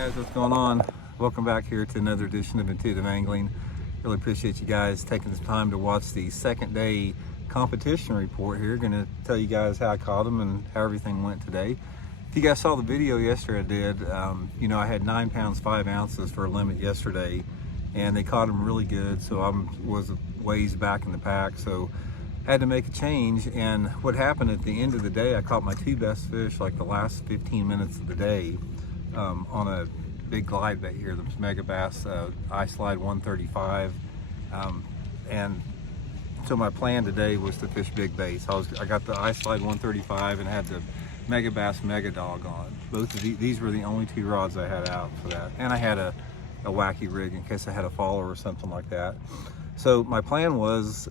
Guys, what's going on? Welcome back here to another edition of Intuitive Angling. Really appreciate you guys taking this time to watch the second day competition report here. Going to tell you guys how I caught them and how everything went today. If you guys saw the video yesterday I did, I had 9 pounds 5 ounces for a limit yesterday, and they caught them really good, so I was a ways back in the pack, so had to make a change. And what happened at the end of the day, I caught my 2 best fish like the last 15 minutes of the day on a big glide bait here, the Mega Bass I-Slide 135, and so my plan today was to fish big baits. I got the I-Slide 135 and had the Mega Bass Mega Dog on. Both of these were the only 2 rods I had out for that, and I had a wacky rig in case I had a follower or something like that. So my plan was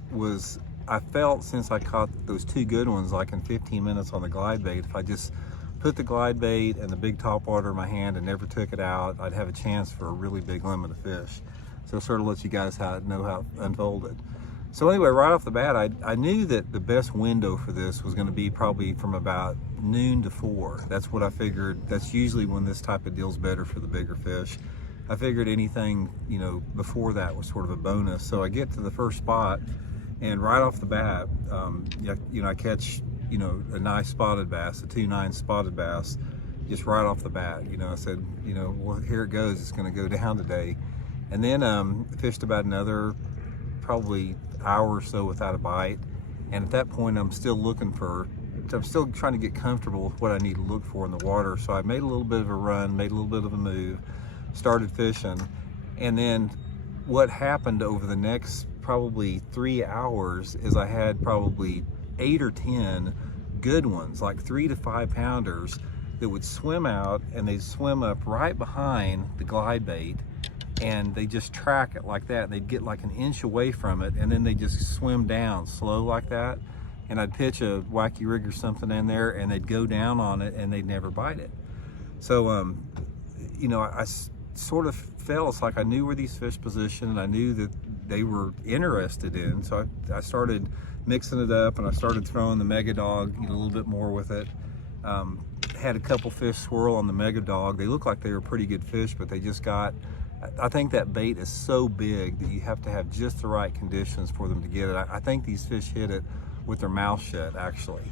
I felt, since I caught those 2 good ones like in 15 minutes on the glide bait, if I just put the glide bait and the big top water in my hand and never took it out, I'd have a chance for a really big limit of fish. So it sort of lets you guys know how it unfolded. So anyway, right off the bat, I knew that the best window for this was going to be probably from about noon to 4. That's what I figured. That's usually when this type of deal's better for the bigger fish. I figured anything, before that was sort of a bonus. So I get to the first spot, and right off the bat, I catch a nice spotted bass, a 2.9 spotted bass, just right off the bat. I said, well, here it goes, it's going to go down today. And then fished about another probably hour or so without a bite. And at that point, I'm still trying to get comfortable with what I need to look for in the water. So I made a little bit of a run, made a little bit of a move, started fishing. And then what happened over the next probably 3 hours is I had probably 8 or 10 good ones, like 3 to 5 pounders, that would swim out, and they'd swim up right behind the glide bait, and they just track it like that. They'd get like an inch away from it, and then they just swim down slow like that, and I'd pitch a wacky rig or something in there, and they'd go down on it, and they'd never bite it. So I sort of felt, it's like I knew where these fish positioned, and I knew that they were interested in. So I started mixing it up, and I started throwing the Mega Dog a little bit more with it. Had a couple fish swirl on the Mega Dog. They looked like they were pretty good fish, but they just got, I think that bait is so big that you have to have just the right conditions for them to get it. I think these fish hit it with their mouth shut, actually.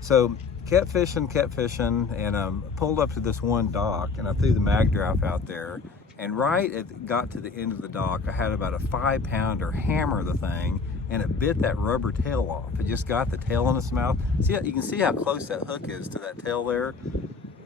So kept fishing, and pulled up to this one dock, and I threw the mag draft out there. And right as it got to the end of the dock, I had about a 5 pounder hammer the thing, and it bit that rubber tail off. It just got the tail in its mouth. See, you can see how close that hook is to that tail there.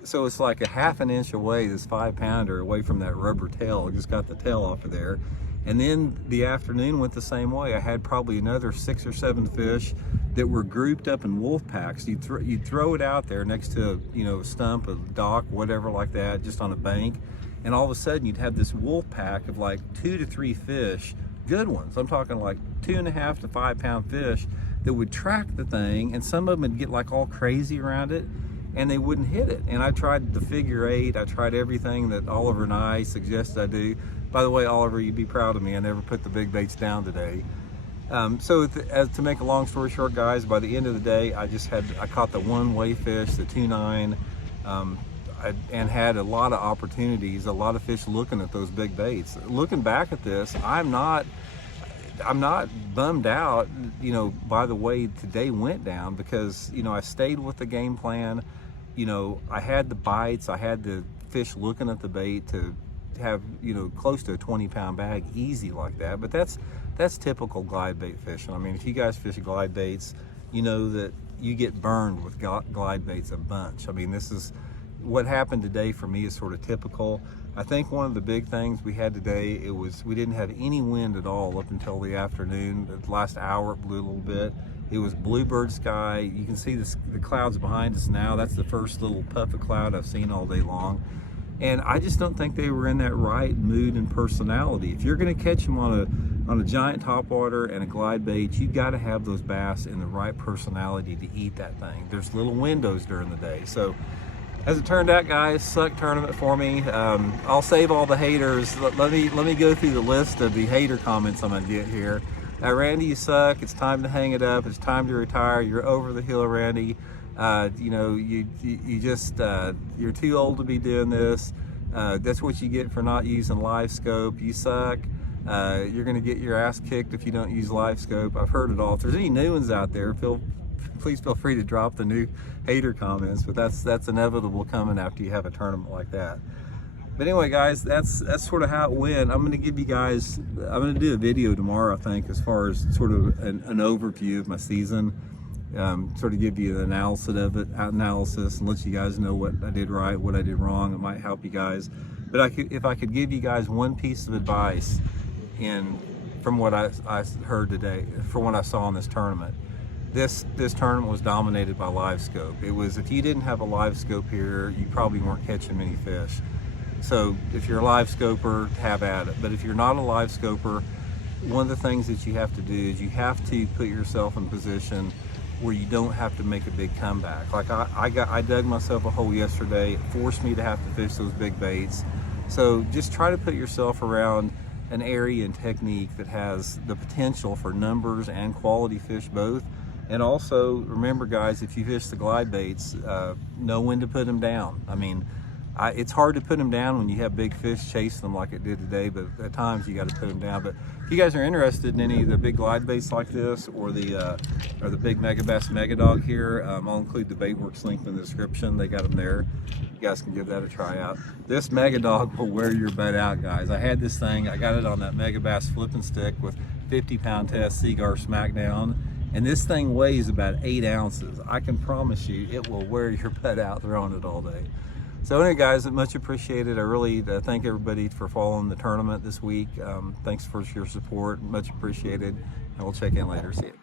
So it's like a 1/2 inch away, this 5 pounder away from that rubber tail. It just got the tail off of there. And then the afternoon went the same way. I had probably another 6 or 7 fish that were grouped up in wolf packs. You'd throw it out there next to a stump, a dock, whatever like that, just on a bank. And all of a sudden you'd have this wolf pack of like 2 to 3 fish, good ones. I'm talking like 2.5 to 5 pound fish that would track the thing, and some of them would get like all crazy around it, and they wouldn't hit it. And I tried the figure 8, I tried everything that Oliver and I suggested I do. By the way, Oliver, you'd be proud of me. I never put the big baits down today. To make a long story short, guys, by the end of the day, I caught the 1 weigh fish, the 2.9, and had a lot of opportunities, a lot of fish looking at those big baits. Looking back at this, I'm not bummed out, by the way today went down, because, I stayed with the game plan. I had the bites, I had the fish looking at the bait to have, close to a 20-pound bag easy like that. But that's typical glide bait fishing. I mean, if you guys fish glide baits, you know that you get burned with glide baits a bunch. I mean, this is what happened today for me is sort of typical. I think one of the big things we had today, we didn't have any wind at all up until the afternoon. The last hour it blew a little bit. It was bluebird sky. You can see the clouds behind us now. That's the first little puff of cloud I've seen all day long. And I just don't think they were in that right mood and personality. If you're gonna catch them on a giant topwater and a glide bait, you've got to have those bass in the right personality to eat that thing. There's little windows during the day. So as it turned out, guys, suck tournament for me. I'll save all the haters. Let me go through the list of the hater comments I'm gonna get here. Randy, you suck. It's time to hang it up. It's time to retire. You're over the hill, Randy. You just you're too old to be doing this. That's what you get for not using live scope. You suck. You're going to get your ass kicked if you don't use live scope. I've heard it all. If there's any new ones out there, please feel free to drop the new hater comments, but that's inevitable coming after you have a tournament like that. But anyway, guys, that's sort of how it went. I'm going to give you guys, I'm going to do a video tomorrow, I think, as far as sort of an overview of my season. Sort of give you an analysis and let you guys know what I did right, what I did wrong. It might help you guys. But if I could give you guys one piece of advice from what I heard today, from what I saw in this tournament, this tournament was dominated by live scope. It was, if you didn't have a live scope here, you probably weren't catching many fish. So if you're a live scoper, have at it. But if you're not a live scoper, one of the things that you have to do is you have to put yourself in position where you don't have to make a big comeback. Like I dug myself a hole yesterday. It forced me to have to fish those big baits. So just try to put yourself around an area and technique that has the potential for numbers and quality fish both. And also remember, guys, if you fish the glide baits, know when to put them down. I mean, it's hard to put them down when you have big fish chasing them like it did today, but at times you got to put them down. But if you guys are interested in any of the big glide baits like this, or the big Mega Bass Mega Dog here, I'll include the Baitworks link in the description. They got them there. You guys can give that a try out. This Mega Dog will wear your butt out, guys. I had this thing, I got it on that Mega Bass flipping stick with 50-pound test Seagar Smackdown, and this thing weighs about 8 ounces. I can promise you it will wear your butt out throwing it all day. So anyway, guys, much appreciated. I really thank everybody for following the tournament this week. Thanks for your support, much appreciated, and we'll check in later. See you.